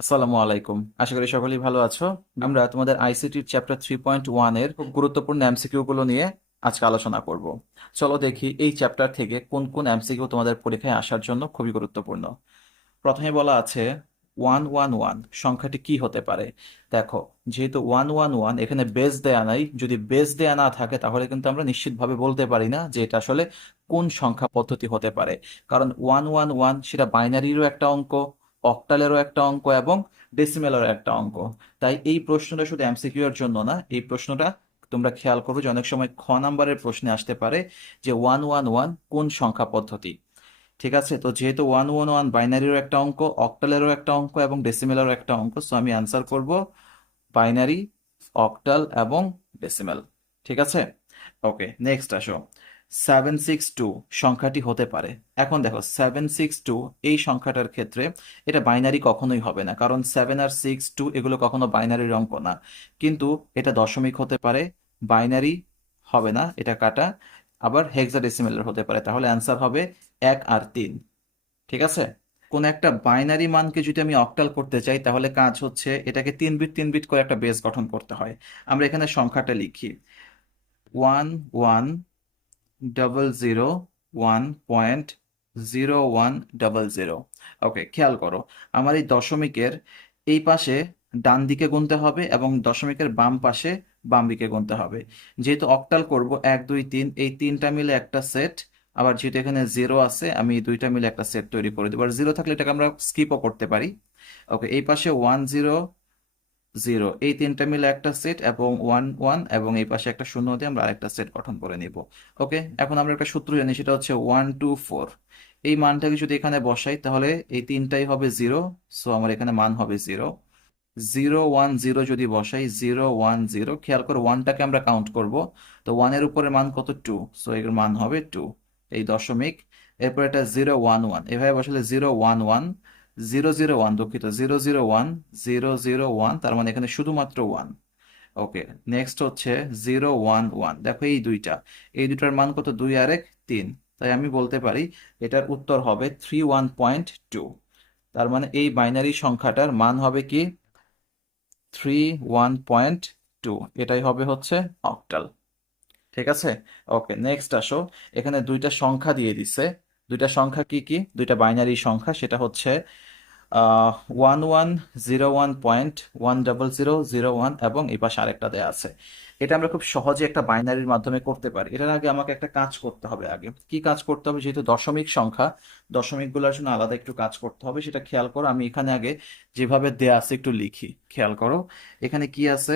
আসসালামু আলাইকুম, আশা করি সকলেই ভালো আছো। আমরা তোমাদের আইসিটির চ্যাপ্টার 3.1 এর খুব গুরুত্বপূর্ণ এমসিকিউ গুলো নিয়ে আজকে আলোচনা করব। চলো দেখি এই চ্যাপ্টার থেকে কোন কোন এমসিকিউ তোমাদের পরীক্ষায় আসার জন্য খুবই গুরুত্বপূর্ণ। প্রথমে বলা আছে 111 সংখ্যাটি কি হতে পারে। দেখো, যেহেতু 111 এখানে বেস দেয়া নাই, যদি বেস দেয়া না থাকে তাহলে কিন্তু আমরা নিশ্চিতভাবে বলতে পারি না যে এটা আসলে কোন সংখ্যা পদ্ধতি হতে পারে। কারণ 111 সেটা বাইনারিরও একটা অঙ্ক, অক্টালেরও একটা অঙ্ক এবং ডেসিমেলেরও একটা অঙ্ক। তাই এই প্রশ্নটা শুধু এমসিকিউ এর জন্য না, এই প্রশ্নটা তোমরা খেয়াল করবে যে অনেক সময় খ নাম্বারের প্রশ্নে আসতে পারে যে 111 কোন সংখ্যা পদ্ধতি। ঠিক আছে, তো যেহেতু 111 বাইনারিরও একটা অঙ্ক, অক্টালেরও একটা অঙ্ক এবং ডেসিমেলেরও একটা অঙ্ক, সো আমি আনসার করব বাইনারি, অক্টাল এবং ডেসিমেল। ঠিক আছে, ওকে নেক্সট আসো। 762 সংখ্যাটি হতে পারে। এখন দেখো 762 এই সংখ্যাটার ক্ষেত্রে এটা বাইনারি কখনোই হবে না, কারণ 7 আর 6 2 এগুলো কখনো বাইনারির অঙ্ক না। কিন্তু এটা দশমিক হতে পারে, বাইনারি হবে না, এটা কাটা। আবার হেক্সাডেসিমেলের হতে পারে, তাহলে অ্যান্সার হবে 1 আর 3। ঠিক আছে, কোন একটা বাইনারি মানকে যদি আমি অক্টাল করতে চাই তাহলে কাজ হচ্ছে এটাকে 3 বিট 3 বিট করে একটা বেস গঠন করতে হয়। আমরা এখানে সংখ্যাটা লিখি 110001.0100। ওকে, খেয়াল করো, আমার এই দশমিকের এই পাশে ডান দিকে গুনতে হবে এবং দশমিকের বাম পাশে বাম দিকে গুনতে হবে। যেহেতু অক্টাল করব 1 2 3, এই তিনটা মিলে একটা সেট। আবার যেহেতু এখানে জিরো আছে, আমি এই দুইটা মিলে একটা সেট তৈরি করে দেবো। আর জিরো থাকলে এটাকে আমরা স্কিপও করতে পারি। ওকে, এই পাশে 1 0 0, এই তিনটা মিলে একটা সেট এবং 1 1, এবং এই পাশে একটা শূন্য দিয়ে আমরা আরেকটা সেট গঠন করে নিব। ওকে, এখন আমরা একটা সূত্র জানি, সেটা হচ্ছে 1 2 4। এই মানটাকে যদি এখানে বসাই তাহলে এই তিনটাই হবে জিরো, সো আমার এখানে মান হবে জিরো। 0 1 0 যদি বসাই 0 1 0, খেয়াল করে ওয়ানটাকে আমরা কাউন্ট করব। তো ওয়ানের উপরে মান কত? 2, সো এর মান হবে 2। এই দশমিক, এরপর এটা 0 1 1, এভাবে বসালে 0 1 1 0 0 1, দুঃখিত, 0 0 1 0 0 1, তার মানে এখানে শুধুমাত্র ওয়ান। ওকে, নেক্সট হচ্ছে 0 1 1, দেখো এই দুইটার মান কত? 2 আর 1 3। তাই আমি বলতে পারি এটার উত্তর হবে 31.2। তার মানে এই বাইনারি সংখ্যাটার মান হবে কি? 31.2। এটাই হবে হচ্ছে অক্টাল। ঠিক আছে, ওকে নেক্সট আসো। এখানে দুইটা সংখ্যা দিয়ে দিছে। দুইটা সংখ্যা কি কি? দুইটা বাইনারি সংখ্যা, সেটা হচ্ছে 1101.10001 এবং এই পাশে আরেকটা দেয়া আছে। এটা আমরা খুব সহজে একটা বাইনারির মাধ্যমে করতে পারি। এটার আগে আমাকে একটা কাজ করতে হবে। আগে কি কাজ করতে হবে? যেহেতু দশমিক সংখ্যা, দশমিকগুলোর জন্য আলাদা একটু কাজ করতে হবে, সেটা খেয়াল করো। আমি এখানে আগে যেভাবে দেয়া আছে একটু লিখি, খেয়াল করো। এখানে কি আছে?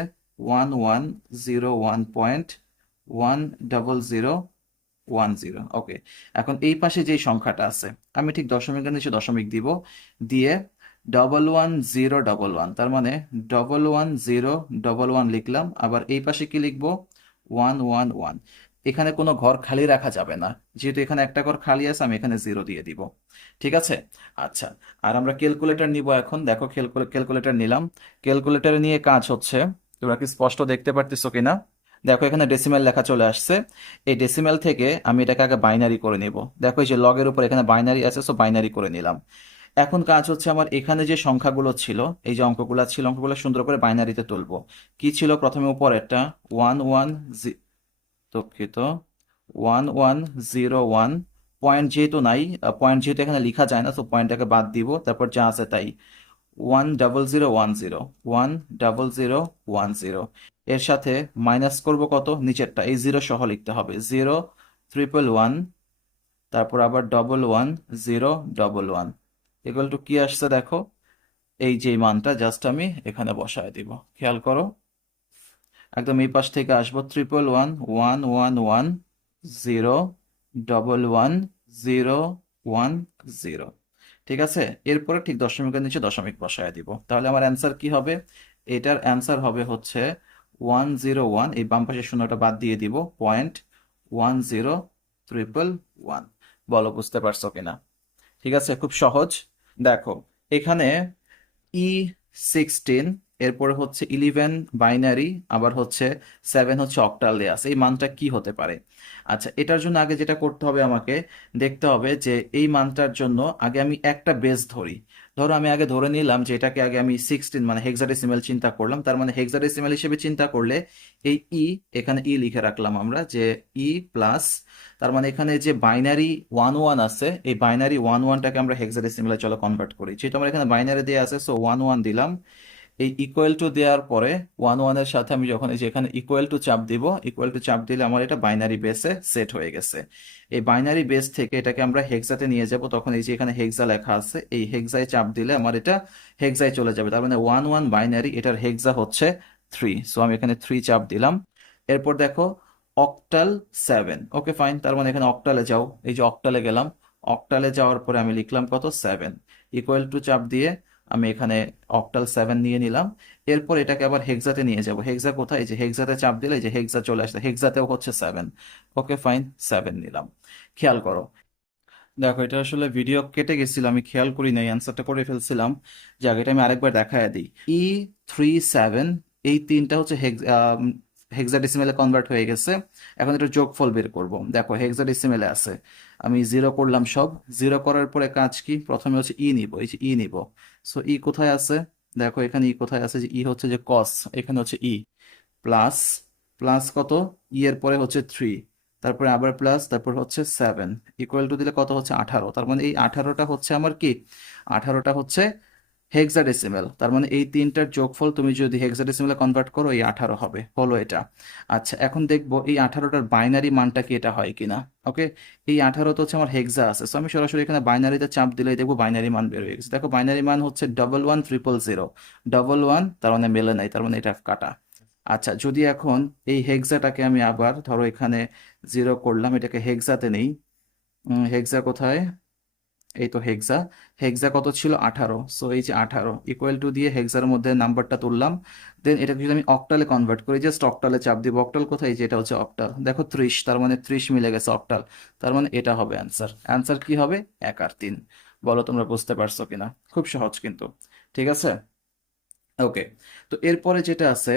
1101.10010। ওকে, এখন এই পাশে যে সংখ্যাটা আছে, আমি ঠিক দশমিকের নিচে দশমিক দিব, দিয়ে 111011, তার মানে 111011 লিখলাম। আবার এই পাশে কি লিখবো? 111। এখানে কোনো ঘর খালি রাখা যাবে না, যেহেতু এখানে একটা ঘর খালি আছে, আমি এখানে জিরো দিয়ে দিব। ঠিক আছে, আচ্ছা। আর আমরা ক্যালকুলেটর নিব এখন। দেখো, ক্যালকুলেটর নিলাম। ক্যালকুলেটর নিয়ে কাজ হচ্ছে, তোমরা কি স্পষ্ট দেখতে পারতেছো কিনা? দেখো, এখানে ডেসিমেল লেখা চলে আসছে। এই ডেসিমেল থেকে আমি এটাকে আগে বাইনারি করে নিব। দেখো, এই যে লগের উপর এখানে বাইনারি আছে, সো বাইনারি করে নিলাম। এখন কাজ হচ্ছে আমার এখানে যে সংখ্যাগুলো ছিল, এই যে অঙ্কগুলো ছিল, অঙ্কগুলো সুন্দর করে বাইনারিতে তুলবো। কি ছিল প্রথমে? উপরেরটা 11, দুঃখিত, 1101। পয়েন্ট যেহেতু নাই, পয়েন্ট যেহেতু এখানে লেখা যায় না, তো পয়েন্টটাকে বাদ দিব, তারপর যা আছে তাই। 10010, 10010। এর সাথে মাইনাস করব কত? নিচেরটা, এই জিরো সহ লিখতে হবে, 0 1 1 1। তারপর আবার 111011, ইকুয়াল টু কি আসছে দেখো? এই যে মানটা জাস্ট আমি এখানে বসায় দিব, খেয়াল করো। একদম এই পাশ থেকে আসবো, 1111101100। ঠিক আছে, এরপরে ঠিক দশমিকের নিচে দশমিক বসায় দিব, তাহলে আমার অ্যান্সার কি হবে? এটার অ্যান্সার হবে হচ্ছে 101। এই বাম পাশের শূন্যটা বাদ দিয়ে দিব, 0.10111। বলো, বুঝতে পারছো কিনা? ঠিক আছে, খুব সহজ। দেখো, এখানে E16, এরপরে হচ্ছে 11 বাইনারি, আবার হচ্ছে 7 হচ্ছে অক্টাল দেয়া আছে। এই মানটা কি হতে পারে? আচ্ছা, এটার জন্য আগে যেটা করতে হবে, আমাকে দেখতে হবে যে এই মানটার জন্য আগে আমি একটা বেস ধরি। ধরো আমি আগে ধরে নিলাম যে এটাকে আগে আমি 16 মানে হেক্সাডেসিমেল চিন্তা করলাম, তার মানে হেক্সাডেসিমেল হিসেবে চিন্তা করলে এই এখানে লিখে রাখলাম আমরা যে প্লাস, তার মানে এখানে যে বাইনারি 1 1 আছে, এই বাইনারি 1 1টাকে আমরা হেক্সাডেসিমেলে চলো কনভার্ট করি। যেহেতু আমার এখানে বাইনারি দেওয়া আছে, সো 1 1 দিলাম। এই ইকুয়াল টু দেওয়ার পরে 1 1 এর সাথে আমি যখন এই যে এখানে ইকুয়াল টু চাপ দিব, ইকুয়াল টু চাপ দিলে আমার এটা বাইনারি বেসে সেট হয়ে গেছে। এই বাইনারি বেস থেকে এটাকে আমরা হেক্সাতে নিয়ে যাব, তখন এই যে এখানে হেক্সা লেখা আছে, এই হেক্সায় চাপ দিলে আমার এটা হেক্সায় চলে যাবে। তার মানে 1 1 বাইনারি, এটার হেক্সা হচ্ছে 3। সো আমি এখানে 3 চাপ দিলাম। এরপর দেখো অক্টাল 7। ওকে ফাইন, তার মানে এখানে অক্টালে যাও, এই যে অক্টালে গেলাম, অক্টালে যাওয়ার পরে আমি লিখলাম কত 7, ইকুয়াল টু চাপ দিয়ে আমি এখানে অক্টাল 7 নিয়ে নিলাম। এরপর এটাকে আবার হেক্সাতে নিয়ে যাব। হেক্সা কোথায়? এই যে হেক্সাতে চাপ দিলে এই যে হেক্সা চলে আসছে, হেক্সাতেও হচ্ছে 7। ওকে ফাইন, 7 নিলাম। খেয়াল করো, দেখো এটা আসলে ভিডিও কেটে গেছিল, আমি খেয়াল করি নাই, অ্যান্সারটা করে ফেলছিলাম। যাক, এটা আমি আরেকবার দেখায় দিই। 3 7, এই তিনটা হচ্ছে হেক্সাডেসিমেলে কনভার্ট হয়ে গেছে। এখন এটা যোগফল বের করব। দেখো হেক্সাডেসিমেলে আছে, আমি 0 করলাম সব। 0 করার পরে কাজ কি? প্রথমে হচ্ছে নিব, এই যে নিব। সো কোথায় আছে? দেখো এখানে কোথায় আছে, যে হচ্ছে যে কস, এখানে হচ্ছে প্লাস, প্লাস কত? এর পরে হচ্ছে 3, তারপরে আবার প্লাস, তারপর হচ্ছে 7, ইকুয়াল টু দিলে কত হচ্ছে 18। তার মানে এই 18টা হচ্ছে আমার কি? 18টা হচ্ছে হেক্সাডেসিমেল। তার মানে এই তিনটার যোগফল তুমি যদি হেক্সাডেসিমেলে কনভার্ট করো, এই 18 হবে, হলো এটা। আচ্ছা, এখন দেখবো এই 18টার বাইনারি মানটা কি এটা হয় কিনা। ওকে, এই 18 তো হচ্ছে আমার হেক্সা আছে, সো আমি সরাসরি এখানে বাইনারিতে চাপ দিলেই দেখবো বাইনারি মান বের হয়ে গেছে। দেখো বাইনারি মান হচ্ছে 11 0 0 0। 11, তার মানে মেলে নাই, তার মানে এটা কাটা। আচ্ছা, যদি এখন এই হেক্সাটাকে আমি আবার ধরো এখানে 0 করলাম, এটাকে হেক্সাতে নেই। হেক্সা কোথায়? এই তো হেক্সা। হেক্সা কত ছিল? 18। সো এই যে 18 ইকুয়াল টু দিয়ে হেক্সার মধ্যে নাম্বারটা তুললাম। দেন এটাকে যদি আমি অক্টালে কনভার্ট করি, জাস্ট অক্টালে চাপ দিব। অক্টাল কোথায়? যে এটা হচ্ছে অক্টাল, দেখো 30, তার মানে 30 মিলে গেছে অক্টাল। তার মানে এটা হবে অ্যান্সার। অ্যান্সার কি হবে? 1 আর 3। বলো তোমরা বুঝতে পারছো কিনা? খুব সহজ কিন্তু। ঠিক আছে, ওকে। তো এরপরে যেটা আছে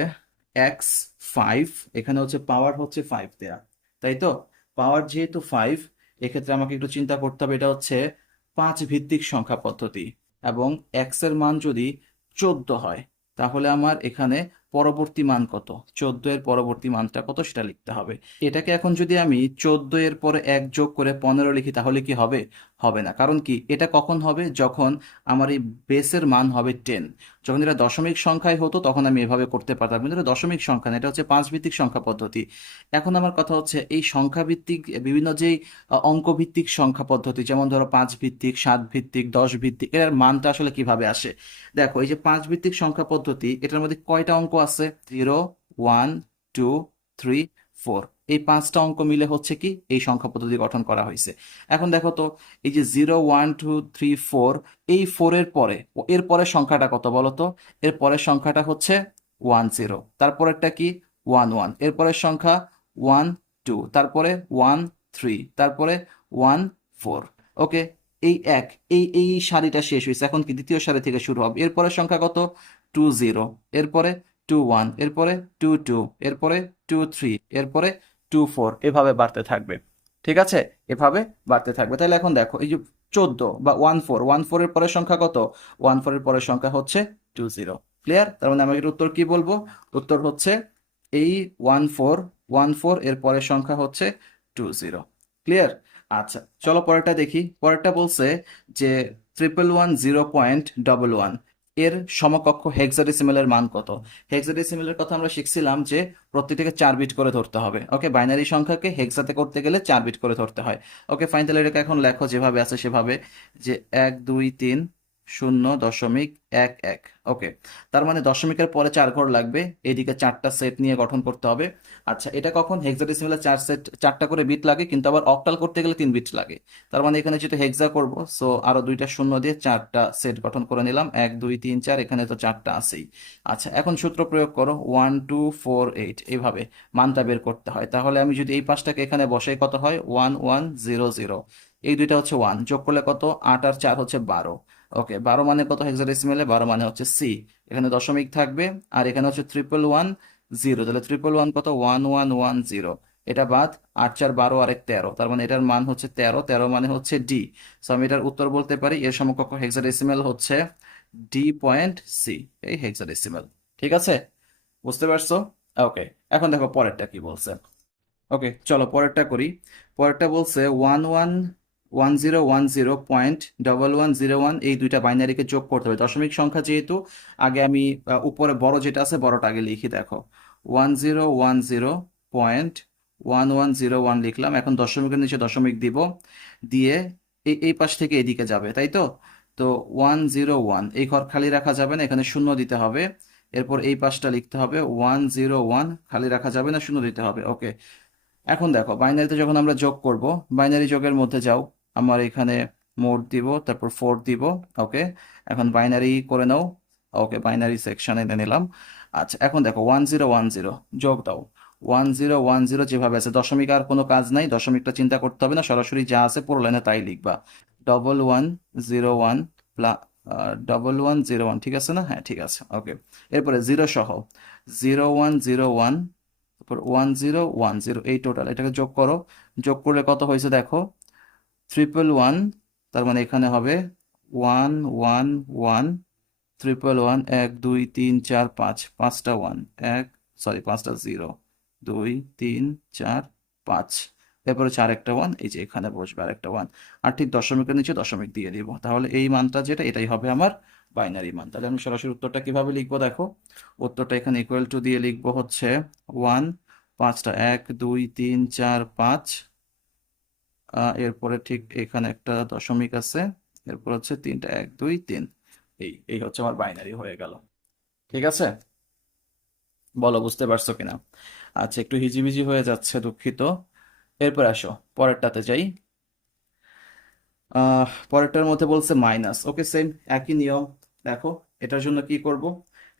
x5, এখানে হচ্ছে পাওয়ার হচ্ছে 5 দেয়া, তাই তো? পাওয়ার যেহেতু 5, এক্ষেত্রে আমাকে একটু চিন্তা করতে হবে। এটা হচ্ছে 5 ভিত্তিক সংখ্যা পদ্ধতি, এবং x এর মান যদি 14 হয়, তাহলে আমার এখানে পরবর্তী মান কত? 14 এর পরবর্তী মানটা কত সেটা লিখতে হবে। এটাকে এখন যদি আমি 14 এর পরে 1 যোগ করে 15 লিখি, তাহলে কি হবে? হবে না। কারণ কি? এটা কখন হবে? যখন আমার এই বেসের মান হবে 10। যখন এটা দশমিক সংখ্যায় হতো তখন আমি এভাবে করতে পারতাম, কিন্তু এটা দশমিক সংখ্যা না, এটা হচ্ছে 5 ভিত্তিক সংখ্যা পদ্ধতি। এখন আমার কথা হচ্ছে এই সংখ্যা ভিত্তিক বিভিন্ন যেই অঙ্ক ভিত্তিক সংখ্যা পদ্ধতি, যেমন ধরো 5 ভিত্তিক, 7 ভিত্তিক, 10 ভিত্তিক, এর মানটা আসলে কিভাবে আসে? দেখো এই যে 5 ভিত্তিক সংখ্যা পদ্ধতি, এটার মধ্যে কয়টা অঙ্ক আছে? 0 1 2 3 4, এই 5টা অঙ্ক মিলে হচ্ছে কি এই সংখ্যা পদ্ধতি গঠন করা হয়েছে। এখন দেখো তো, এই যে 0 1 2 3 4, এই 4 এর পরে, এর পরের সংখ্যাটা কত বলো তো? এর পরের সংখ্যাটা হচ্ছে 1 0, তারপরেরটা কি? 1 1, এর পরের সংখ্যা 1 2, তারপরে 1 3, তারপরে 1 4। ওকে, এই এক, এই সারিটা শেষ হয়েছে, এখন কি দ্বিতীয় সারি থেকে শুরু হবে। এরপরের সংখ্যা কত? 2 0, এরপরে 2 1, এরপরে 2 2, এরপরে 2 3, এরপরে 2 4, এভাবে বাড়তে থাকবে। ঠিক আছে, এভাবে বাড়তে থাকবে। তাহলে এখন দেখো এই যে 14 বা 1 4 এর পরের সংখ্যা কত? 1 4 এর পরের সংখ্যা হচ্ছে 2 0। ক্লিয়ার? তার মানে আমাকে উত্তর কি বলবো? উত্তর হচ্ছে এই 1 4 এর পরের সংখ্যা হচ্ছে 2 0। ক্লিয়ার? আচ্ছা, চলো পরেরটা দেখি। পরেরটা বলছে যে 111 0.11 এর সমকক্ষ হেক্সাডেসিমেলের মান কত? হেক্সাডেসিমেলের কথা আমরা শিখছিলাম যে প্রত্যেকটাকে 4 বিট করে ধরতে হবে। ওকে, বাইনারি সংখ্যাকে হেক্সাতে করতে গেলে 4 বিট করে ধরতে হয়। ওকে ফাইন, তাহলে এটাকে এখন লেখো যেভাবে আছে সেভাবে, যে 1 2 3 0.11। ওকে, তার মানে দশমিকের পরে 4 ঘর লাগবে, এইদিকে 4টা সেট নিয়ে গঠন করতে হবে। আচ্ছা, এটা কখন? হেক্সাডেসিমেলে 4টা করে বিট লাগে, কিন্তু আবার অক্টাল করতে গেলে 3 বিট লাগে। তার মানে এখানে যেহেতু হেক্সা করব, সো আরো 2টা শূন্য দিয়ে 4টা সেট গঠন করে নিলাম। 1 2 3 4, এখানে তো 4টা আছেই। আচ্ছা, এখন সূত্র প্রয়োগ করো, 1 2 4 8, এইভাবে মানটা বের করতে হয়। তাহলে আমি যদি এই পাঁচটাকে এখানে বসাই, কত হয়? 1 1 0 0, এই দুইটা হচ্ছে 1, যোগ করলে কত? 8 আর 4 হচ্ছে 12। ওকে, 12 মানে কত হেক্সাডেসিমেলে? 12 মানে হচ্ছে সি, এখানে দশমিক থাকবে, আর এখানে হচ্ছে 1110, তাহলে 1111 কত? 1110। এটা বাদ, 8 4 12 আর 1 13, তার মানে এটার মান হচ্ছে 13, 13 মানে হচ্ছে ডি। সো আমি এটার উত্তর বলতে পারি এর সমকক্ষ হেক্সাডেসিমেল হচ্ছে ডি পয়েন্ট সি, এই হেক্সাডেসিমেল। ঠিক আছে, বুঝতে পারছো? ওকে, এখন দেখো পরেরটা কি বলছে। ওকে, চলো পরেরটা করি। পরেরটা বলছে 111010.1101, এই দুইটা বাইনারিকে যোগ করতে হবে দশমিক সংখ্যা যেহেতু। আগে আমি উপরে বড় যেটা আছে বড়টা আগে লিখি, দেখো 1010.1101 লিখলাম। এখন দশমিকের নিচে দশমিক দিব, দিয়ে এই পাশ থেকে এদিকে যাবে, তাই তো? তো 101, এই ঘর খালি রাখা যাবে না, এখানে শূন্য দিতে হবে। এরপর এই পাশটা লিখতে হবে 101, খালি রাখা যাবে না, শূন্য দিতে হবে। ওকে, এখন দেখো বাইনারিতে যখন আমরা যোগ করব, বাইনারি যোগের মধ্যে যাও, আমার এখানে মোড দিব, তারপর 4 দিব। ওকে, এখন বাইনারি করে নাও। ওকে, বাইনারি সেকশনে এনে নিলাম। আচ্ছা, এখন দেখো 1010 যোগ দাও। 1010 যেভাবে আছে, দশমিক আর কোনো কাজ নাই, দশমিকটা চিন্তা করতে হবে না, সরাসরি যা আছে পুরো লাইনে তাই লিখবা। 1101 প্লাস 1101, ঠিক আছে না? হ্যাঁ ঠিক আছে। ওকে, এরপরে জিরো সহ 0101, তারপর 1010, এই টোটাল, এটাকে যোগ করো। যোগ করলে কত হয়েছে দেখো, 111, তার মানে এখানে হবে 111, 111, 1 2 3 4 5, পাঁচটা ওয়ান, এক, সরি পাঁচটা জিরো, 2 3 4 5, এরপরে হচ্ছে আরেকটা ওয়ান, এই যে এখানে বসবে আরেকটা ওয়ান। আর ঠিক দশমিকের নিচে দশমিক দিয়ে দিব, তাহলে এই মানটা যেটা, এটাই হবে আমার বাইনারি মান। তাহলে আমি সরাসরি উত্তরটা কিভাবে লিখবো দেখো, উত্তরটা এখানে ইকুয়াল টু দিয়ে লিখবো হচ্ছে 1, পাঁচটা 1 2 3 4 5, এরপরে ঠিক এখানে একটা দশমিক আছে, এরপর হচ্ছে তিনটা 1 2 3, এই এই হচ্ছে আমার বাইনারি হয়ে গেল। ঠিক আছে, বলো বুঝতে পারছো কিনা? আচ্ছা, একটু হিজিবিজি হয়ে যাচ্ছে, দুঃখিত। এরপর আসো পরেরটাতে যাই। পরেরটার মধ্যে বলছে মাইনাস। ওকে, সেম একই নিয়ম। দেখো এটার জন্য কি করব,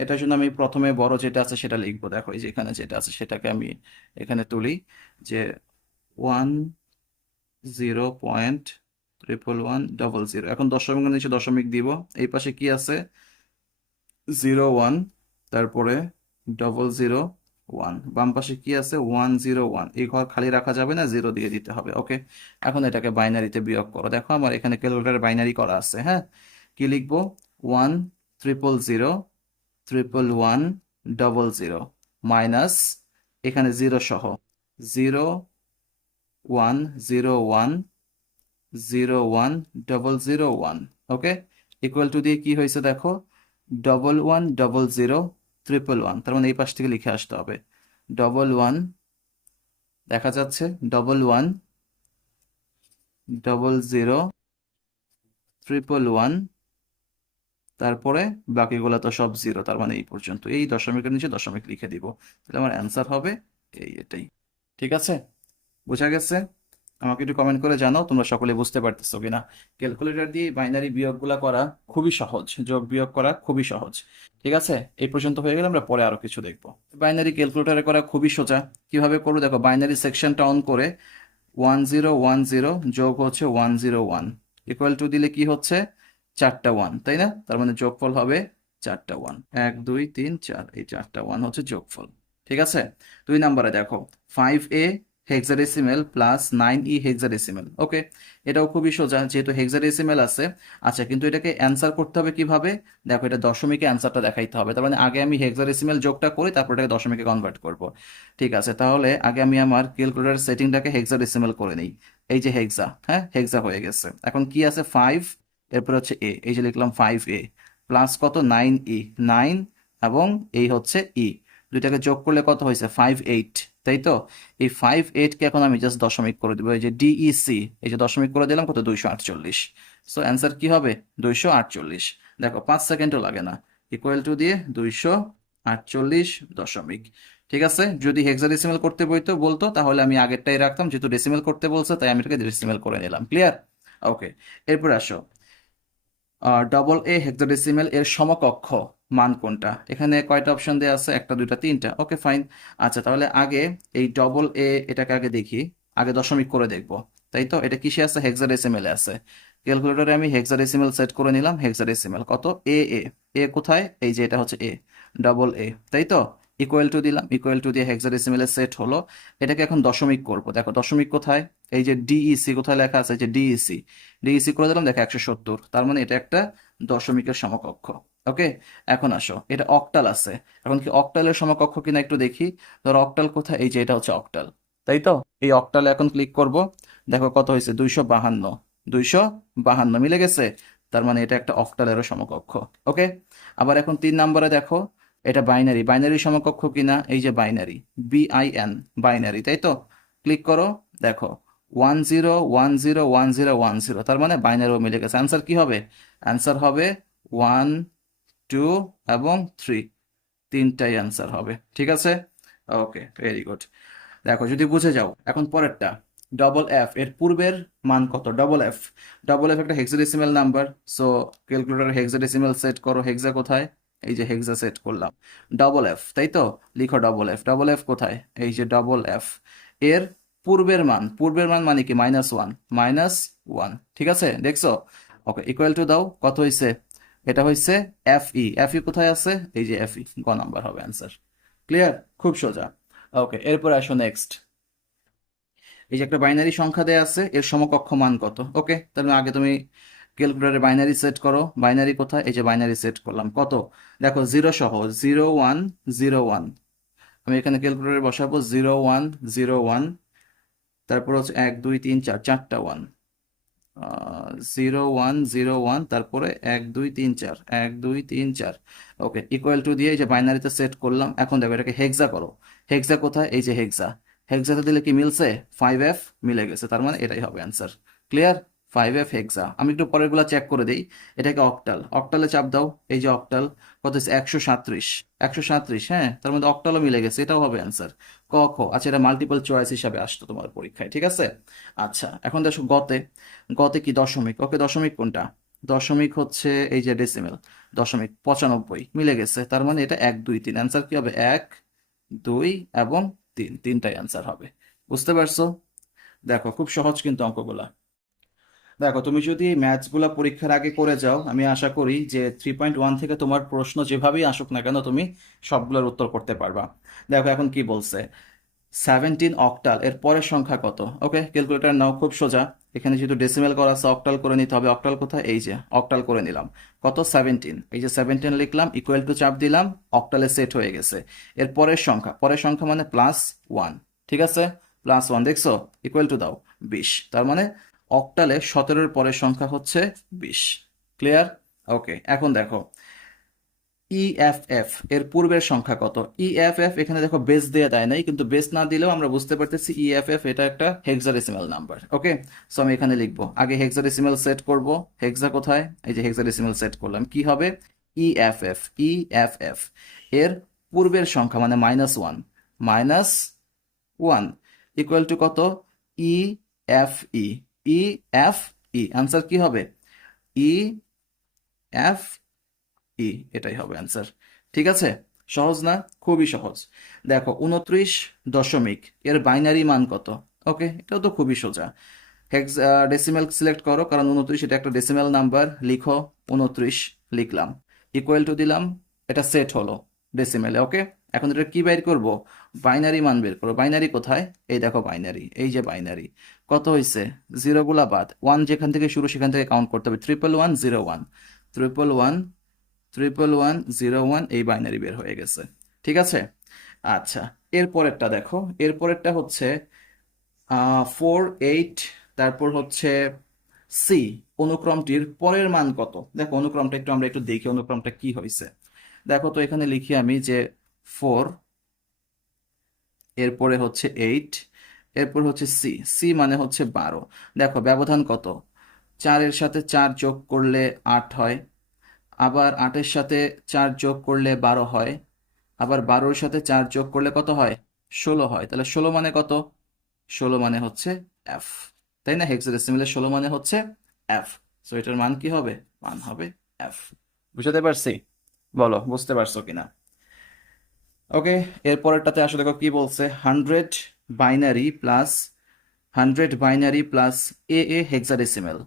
এটার জন্য আমি প্রথমে বড় যেটা আছে সেটা লিখবো। দেখো এই যে এখানে যেটা আছে সেটাকে আমি এখানে তুলি, যে 10.1110। এখন দশমিকের নিচে দশমিক দিব। এই পাশে কি আছে, 01, তারপরে 001, বাম পাশে কি আছে 101, এই ঘর খালি রাখা যাবে না, জিরো দিয়ে দিতে হবে। ওকে, এখন এটাকে বাইনারিতে বিয়োগ করো। দেখো আমার এখানে ক্যালকুলেটর বাইনারি করা আছে। হ্যাঁ, কি লিখবো, 1 0 0 0 1 1 0 মাইনাস, এখানে জিরো সহ 0 1 0 1 0 1 ওকে, ইকুয়াল টু দিয়ে কি হয়েছে দেখো, 1100 1 1 তার মানে এই পাশ থেকে লিখে আসতে হবে 11, দেখা যাচ্ছে 1100 1 1, তারপরে বাকিগুলো তো সব জিরো, তার মানে এই পর্যন্ত, এই দশমিকের নিচে দশমিক লিখে দিব। তাহলে আমার অ্যান্সার হবে এটাই। ঠিক আছে, বোঝা গেছে? আমাকে একটু কমেন্ট করে জানাও তোমরা সকলে বুঝতে পারতেছো কিনা। ক্যালকুলেটর দিয়ে বাইনারি বিয়োগগুলা করা খুবই সহজ, যোগ বিয়োগ করা খুবই সহজ। ঠিক আছে, এই পর্যন্ত হয়ে গেলে আমরা পরে আরো কিছু দেখবো। বাইনারি ক্যালকুলেটরে করা খুবই সোজা। কিভাবে করবো দেখো, বাইনারি সেকশনটা অন করে 1010 যোগ হচ্ছে 101, ইকুয়াল টু দিলে কি হচ্ছে, চারটা ওয়ান, তাই না? তার মানে যোগফল হবে চারটা ওয়ান, 1 2 3 4, এই চারটা ওয়ান হচ্ছে যোগফল। ঠিক আছে, 2 নম্বরে দেখো 5a hexadecimal plus 9e hexadecimal. ওকে, এটাও খুবই সোজা, যেহেতু হেক্সাডেসিমেল আছে। আচ্ছা, কিন্তু এটাকে অ্যান্সার করতে হবে কিভাবে, দেখো এটা দশমিকে অ্যান্সারটা দেখাইতে হবে, তার মানে আগে আমি হেক্সাডেসিমেল যোগটা করি, তারপর এটাকে দশমিকে কনভার্ট করব। ঠিক আছে, তাহলে আগে আমি আমার ক্যালকুলেটর সেটিংটাকে হেক্সাডেসিমেল করে নিই। এই যে হেক্সা, হ্যাঁ হেক্সা হয়ে গেছে। এখন কি আছে 5, এরপর হচ্ছে এ, এই যে লিখলাম 5a প্লাস কত 9e, 9, এবং এই হচ্ছে ই, দুইটাকে যোগ করলে কত হয়েছে 58, তাই তো? এই 58কে এখন আমি জাস্ট দশমিক করে দিব, এই যে ডিইসি, এই যে দশমিক করে দিলাম কত 248। সো অ্যান্সার কি হবে 248। দেখো 5 সেকেন্ডও লাগে না, ইকুয়াল টু দিয়ে 248 দশমিক। ঠিক আছে, যদি হেক্সাডেসিমেল করতে বলতো তাহলে আমি আগেরটাই রাখতাম, যেহেতু ডেসিমেল করতে বলছে তাই আমি এটাকে ডেসিমেল করে নিলাম। ক্লিয়ার? ওকে, এরপর আসো ডবল এ হেক্সাডেসিমেল এর সমকক্ষ মান কোনটা। এখানে কয়টা অপশন দেওয়া আছে, একটা দুইটা তিনটা। Okay fine. আচ্ছা, তাহলে আগে এই ডবল এ, এটাকে আগে দেখি, আগে দশমিক করে দেখবো। তাই তো, এটা কিসে আছে, হেক্সাডেসিমেলে আছে। ক্যালকুলেটরে আমি হেক্সাডেসিমেল সেট করে নিলাম, হেক্সাডেসিমেল কত, এ এ, এ কোথায়, এই যে এটা হচ্ছে এ, ডবল এ, তাই তো? ইকুয়াল টু দিলাম, ইকুয়াল টু দিয়ে হেক্সাডেসিমেলে সেট হলো। এটাকে এখন দশমিক করব। দেখো দশমিক কোথায়, এই যে ডিইসি কোথায় লেখা আছে, যে ডিইসি, ডিইসি করে দিলাম, দেখো 170, তার মানে এটা একটা দশমিকের সমকক্ষ। ওকে, এখন আসো, এটা অক্টাল আছে, এখন কি অক্টালের সমকক্ষ কিনা একটু দেখি। ধরো অক্টাল কোথায়, এই যে এটা হচ্ছে অক্টাল, তাই তো? এই অক্টালে এখন ক্লিক করব, দেখো কত হয়েছে, 252, 252 মিলে গেছে, তার মানে এটা একটা অক্টালেরও সমকক্ষ। ওকে, আবার এখন 3 নম্বরে দেখো, এটা বাইনারি, বাইনারি সমকক্ষ কিনা, এই যে বাইনারি, BIN, বাইনারি, তাই তো? ক্লিক করো, দেখো 10101010, তার মানে বাইনারিও মিলে গেছে। অ্যান্সার কি হবে? অ্যান্সার হবে 1, 2 এবং 3, তিনটাই অ্যান্সার হবে। ঠিক আছে, ওকে, ভেরি গুড। দেখো যদি বুঝে যাও, এখন পরেরটা, ডবল এফ এর পূর্বের মান কত? ডবল এফ, ডবল এফ একটা hexadecimal number. So calculator hexadecimal set করো, হেক্সা কোথায়, এই যে হেক্সা সেট করলাম। ডবল এফ, তাই তো? লিখো ডবল এফ, ডবল এফ কোথায়, এই যে ডবল এফ এর পূর্বের মান, পূর্বের মান মানে কি, -1, -1, ঠিক আছে, দেখছো? ওকে, ইকুয়াল টু দাও, কত হয়েছে? এটা হয়েছে FE, FE কোথায় আছে, এই যে FE, গ নাম্বার হবে অ্যান্সার। ক্লিয়ার, খুব সোজা। ওকে, এরপর আসো নেক্সট। এই যে একটা বাইনারি সংখ্যা দেয়া আছে, এর সমকক্ষ মান কত? ওকে, তাহলে আগে তুমি ক্যালকুলেটরে বাইনারি সেট করো। বাইনারি কোথায়, এই যে বাইনারি সেট করলাম, কত? দেখো জিরো সহ, 0101, আমি এখানে ক্যালকুলেটরে বসাবো 0101, তারপর হচ্ছে 1 2 3 4, চারটা ওয়ান, 0101, তারপরে 1 2 3 4, 1 2 3 4। ওকে, ইকুয়াল টু দিয়ে এই যে বাইনারিতে সেট করলাম। এখন দেখো এটাকে হেক্সা করো, হেক্সা কোথায়, এই যে হেক্সা, হেক্সাতে দিলে কি মিলছে, 5F, মিলে গেছে, তার মানে এটাই হবে অ্যান্সার। ক্লিয়ার, 5F হেক্সা। আমি একটু পরের গুলা চেক করে দিই। এটাকে অক্টাল, অক্টালে চাপ দাও, এই যে অক্টাল, কত হচ্ছে, 137, 137, হ্যাঁ, তার মধ্যে অক্টালও মিলে গেছে, এটাও হবে অ্যান্সার। ক খ, আচ্ছা, এটা মাল্টিপল চয়েস হিসাবে আসতো তোমার পরীক্ষায়, ঠিক আছে। আচ্ছা, এখন দেখো গতে, গতে কি দশমিক, ওকে, দশমিক কোনটা, দশমিক হচ্ছে এই যে ডেসিমেল, দশমিক 95, মিলে গেছে, তার মানে এটা 1 2 3, অ্যান্সার কি হবে, 1 2 এবং 3, তিনটাই অ্যান্সার হবে। বুঝতে পারছো? দেখো খুব সহজ কিন্তু অঙ্কগুলা। দেখো তুমি যদি ম্যাথস গুলা পরীক্ষার আগে করে যাও, আমি আশা করি যে 3.1 থেকে তোমার প্রশ্ন যেভাবেই আসুক না কেন, তুমি সবগুলোর উত্তর করতে পারবা। দেখো এখন কি বলছে, 17 অক্টাল এর পরের সংখ্যা কত? ওকে, ক্যালকুলেটর নাও, খুব সোজা। এখানে যেহেতু ডেসিমেল করা আছে, অক্টাল করে নিতে হবে। অক্টাল কোথায়, এই যে অক্টাল করে নিলাম, কত, 17, এই যে 17 লিখলাম, ইকুয়াল টু চাপ দিলাম, অক্টালে সেট হয়ে গেছে। এর পরের সংখ্যা, পরের সংখ্যা মানে +1, ঠিক আছে, +1, দেখছো, ইকুয়াল টু দাও 20, তার মানে অক্টালে 17-এর পরের সংখ্যা হচ্ছে 20। ক্লিয়ার, ওকে, এখন দেখো EFF এর পূর্বের সংখ্যা কত? EFF এখানে দেখো বেস দেয়া দেয় নাই, কিন্তু বেস না দিলেও আমরা বুঝতে পারতেছি EFF এটা একটা হেক্সাডেসিমাল নাম্বার। ওকে, সো আমি এখানে লিখবো, আগে হেক্সাডেসিমাল সেট করব, হেক্সা কোথায়, এই যে হেক্সাডেসিমাল সেট করলাম, কি হবে, EFF, EFF এর পূর্বের সংখ্যা মানে -1, -1 ইকুয়াল টু কত, EFE, EFE, আনসার কি হবে, EF, এটাই হবে অ্যান্সার। ঠিক আছে, সহজ না, খুবই সহজ। দেখো 29 দশমিক এর বাইনারি মান কত? ওকে, এটাও তো খুবই সোজা। হেক্স ডেসিমেল সিলেক্ট করো, কারণ 29 এটা একটা ডেসিমেল নাম্বার, লিখো 29, লিখলাম, ইকুয়াল টু দিলাম, এটা সেট হলো ডেসিমেলে। ওকে, এখন এটা কি বের করব, বাইনারি মান বের করো। বাইনারি কোথায়, এই দেখো বাইনারি, এই যে বাইনারি, কত হয়েছে, জিরোগুলা বাদ, ওয়ান যেখান থেকে শুরু সেখান থেকে কাউন্ট করতে হবে, 11101, 111, 11101, এই বাইনারি বের হয়ে গেছে। ঠিক আছে, আচ্ছা, এরপরেরটা দেখো, এরপরেরটা হচ্ছে 48, তারপর হচ্ছে সি, অনুক্রমটির পরের মান কত? দেখো অনুক্রমটা একটু আমরা একটু দেখি, অনুক্রমটা কি হয়েছে। দেখো তো এখানে লিখি আমি যে 4, এরপরে হচ্ছে 8, এরপর হচ্ছে সি, সি মানে হচ্ছে 12। দেখো ব্যবধান কত, 4-এর সাথে 4 যোগ করলে 8 হয়, আবার 8-এর সাথে 4 যোগ করলে 12 হয়, আবার 12-এর সাথে 4 যোগ করলে কত হয়, 16 হয়। তাহলে 16 মানে কত, 16 মানে হচ্ছে এফ, তাই না, হেক্সাডেসিমেলের 16 মানে হচ্ছে এফ। সো এটার মান কি হবে, মান হবে এফ। বুঝতে পারছি, বলো বুঝতে পারছো কিনা। ওকে, এরপরেরটাতে আসলে দেখো কি বলছে, 100 বাইনারি প্লাস এ হেক্সাডেসিমেল,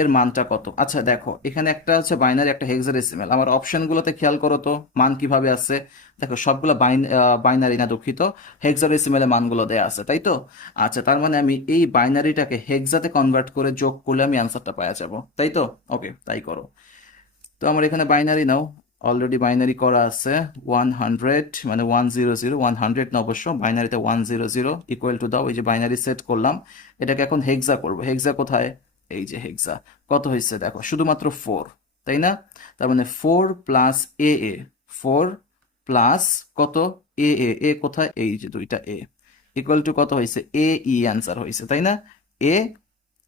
এর মানটা কত? আচ্ছা দেখো, এখানে একটা হচ্ছে বাইনারি, একটা হেক্সাডেসিমেল। আমার অপশনগুলোতে খেয়াল করো তো মান কিভাবে আছে। দেখো সবগুলো বাইনারি না, দুঃখিত, হেক্সাডেসিমেলে মানগুলো দেয়া আছে, তাই তো? আচ্ছা, তার মানে আমি এই বাইনারিটাকে হেক্সাতে কনভার্ট করে যোগ করলে আমি অ্যান্সারটা পাওয়া যাব, তাই তো? ওকে, তাই করো। তো আমার এখানে বাইনারি নাও, অলরেডি বাইনারি করা আছে। 100 মানে 100, 100 না অবশ্য, বাইনারিতে 100 ইকুয়াল টু দাও, এই যে বাইনারি সেট করলাম। এটাকে এখন হেক্সা করব। হেক্সা কোথায়? এই যে হেক্সা। কত হয়েছে দেখো, শুধুমাত্র 4, তাই না? তার মানে 4 প্লাস এ এ, 4 প্লাস কত, এ এ, এ কোথায়? এই যে দুইটা এ, ইকুয়াল টু কত হয়েছে? এ ই অ্যান্সার হয়েছে, তাই না? এ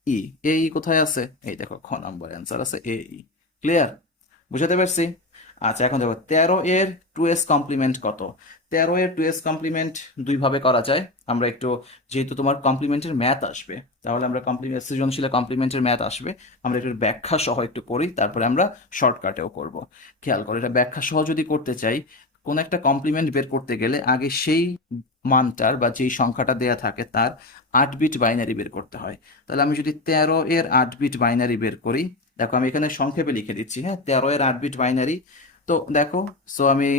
ই, এ ই কোথায় আছে? এই দেখো খ নাম্বার অ্যান্সার আছে এ ই। ক্লিয়ার? বুঝাতে পারছি? আচ্ছা, এখন দেখো 13 এর 2s কমপ্লিমেন্ট কত? 13 এর 2s কমপ্লিমেন্ট দুইভাবে করা যায়। আমরা একটু, যেহেতু তোমার কমপ্লিমেন্টের ম্যাথ আসবে, তাহলে আমরা সৃজনশীলে কমপ্লিমেন্টের ম্যাথ আসবে, আমরা একটু ব্যাখ্যা সহ একটু করি, তারপরে আমরা শর্টকাটেও করব। খেয়াল করো, এটা ব্যাখ্যা সহ যদি করতে চাই, কোন একটা কমপ্লিমেন্ট বের করতে গেলে আগে সেই মানটার বা যেই সংখ্যাটা দেয়া থাকে তার 8 বিট বাইনারি বের করতে হয়। তাহলে আমি যদি 13 এর 8 বিট বাইনারি বের করি, দেখো আমি এখানে সংক্ষেপে লিখে দিচ্ছি, হ্যাঁ, 13 এর 8 বিট বাইনারি। তো দেখো, সো আমি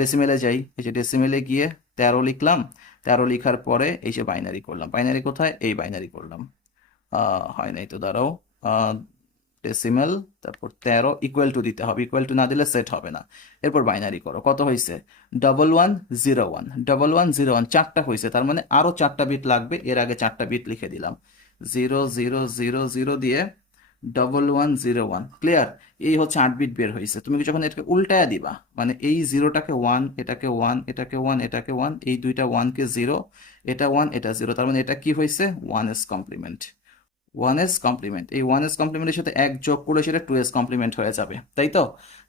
ডেসিমেলে যাই, এই যে ডেসিমেলে গিয়ে 13 লিখলাম। 13 লিখার পরে এই যে বাইনারি করলাম। বাইনারি কোথায়? এই বাইনারি করলাম। হয় নাই তো, দাঁড়াও। ডেসিমেল, তারপর 13 ইকুয়াল টু দিতে হবে, ইকুয়াল টু না দিলে সেট হবে না। এরপর বাইনারি করো, কত হয়েছে? 1101, 1101, 4টা হয়েছে, তার মানে আরো 4টা বিট লাগবে। এর আগে 4টা বিট লিখে দিলাম, 0000 দিয়ে 1101। ক্লিয়ার? এই হচ্ছে 8 বিট বের হয়েছে। তুমি যখন এটাকে উল্টায়া দিবা, মানে এই জিরোটাকে 1, এটাকে 1, এটাকে 1, এটাকে 1, এই দুইটা 1কে 0, এটা 1, এটা 0, তার মানে এটা কি হয়েছে? 1s complement. 1s কমপ্লিমেন্ট, এই 1s কমপ্লিমেন্টের সাথে এক যোগ করলে সেটা 2s কমপ্লিমেন্ট হয়ে যাবে, তাই তো?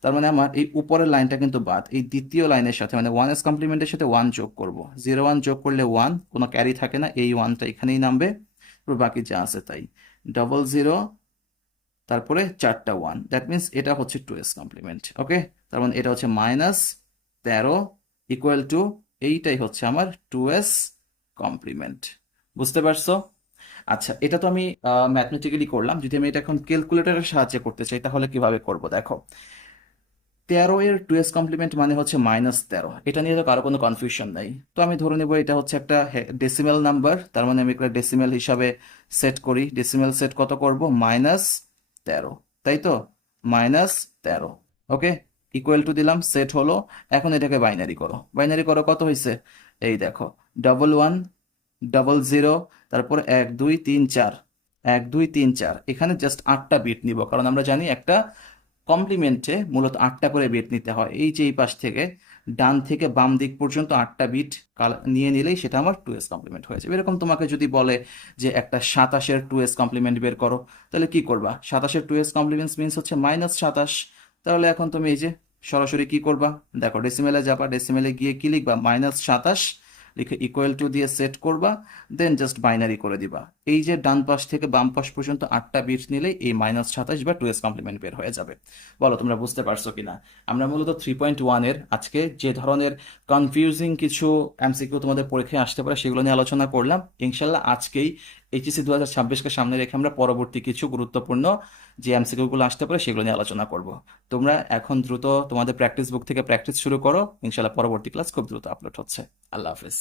তার মানে আমার এই উপরের লাইনটা কিন্তু বাদ, এই দ্বিতীয় লাইনের সাথে মানে 1s কমপ্লিমেন্টের সাথে 1 যোগ করব। 01 যোগ করলে 1, কোনো ক্যারি থাকে না, এই 1টা এখানেই নামবে, বাকি যা আছে তাই। 00, তারপরে 4টা 1, দ্যাট মিনস এটা হচ্ছে 2s কমপ্লিমেন্ট। ওকে, তার মানে এটা হচ্ছে -13 ইকুয়াল টু, এইটাই হচ্ছে আমার 2s কমপ্লিমেন্ট। বুঝতে পারছো? আচ্ছা, এটা তো আমি ম্যাথমেটিক্যালি করলাম। যদি আমি এটা এখন ক্যালকুলেটরের সাহায্যে করতে চাই, তাহলে কিভাবে করব? দেখো, 13 এর 2s কমপ্লিমেন্ট মানে হচ্ছে -13, এটা নিয়ে তো কারো কোনো কনফিউশন নাই। তো আমি ধরে নেব এটা হচ্ছে একটা ডেসিমেল নাম্বার, তার মানে আমি একটা ডেসিমেল হিসাবে সেট করি। ডেসিমেল সেট কত করব? -13, তাই তো? -13। ওকে, ইকুয়াল টু দিলাম, সেট হলো। এখন এটাকে বাইনারি করো। বাইনারি করো, কত হয়েছে? এই দেখো, 1100, তারপর 1234, 1234, এখানে জাস্ট 8টা বিট নিব, কারণ আমরা জানি একটা কমপ্লিমেন্টে মূলত 8টা করে বিট নিতে হয়। এই যে এই পাশ থেকে ডান থেকে বাম দিক পর্যন্ত 8টা বিট নিয়ে নিলেই সেটা আমার 2s কমপ্লিমেন্ট হয়ে যাবে। এরকম তোমাকে যদি বলে যে একটা 27-এর 2s কমপ্লিমেন্ট বের করো, তাহলে কি করবা? 27-এর 2s কমপ্লিমেন্ট মিনস হচ্ছে -27। তাহলে এখন তুমি এই যে সরাসরি কি করবা? দেখো, ডেসিমেলে যাবা, ডেসিমেলে গিয়ে কি লিখবা? -27 লিখে ইকুয়াল টু দিয়ে সেট করবা, দেন জাস্ট বাইনারি করে দিবা। এই যে ডান পাশ থেকে বাম পাশ পর্যন্ত 8টা বিট নিলেই এই -27 বা 2s কমপ্লিমেন্ট বের হয়ে যাবে। বলো তোমরা বুঝতে পারছো কিনা? আমরা মূলত 3.1 এর আজকে যে ধরনের কনফিউজিং কিছু এমসিকিউ তোমাদের পরীক্ষায় আসতে পারে সেগুলো নিয়ে আলোচনা করলাম। ইনশাল্লাহ আজকেই এইচএসসি 2026কে সামনে রেখে আমরা পরবর্তী কিছু গুরুত্বপূর্ণ যে এমসিকিউ গুলো আসতে পারে সেগুলো নিয়ে আলোচনা করব। তোমরা এখন দ্রুত তোমাদের প্র্যাকটিস বুক থেকে প্র্যাকটিস শুরু করো। ইনশাল্লাহ পরবর্তী ক্লাস খুব দ্রুত আপলোড হচ্ছে। আল্লাহ হাফেজ।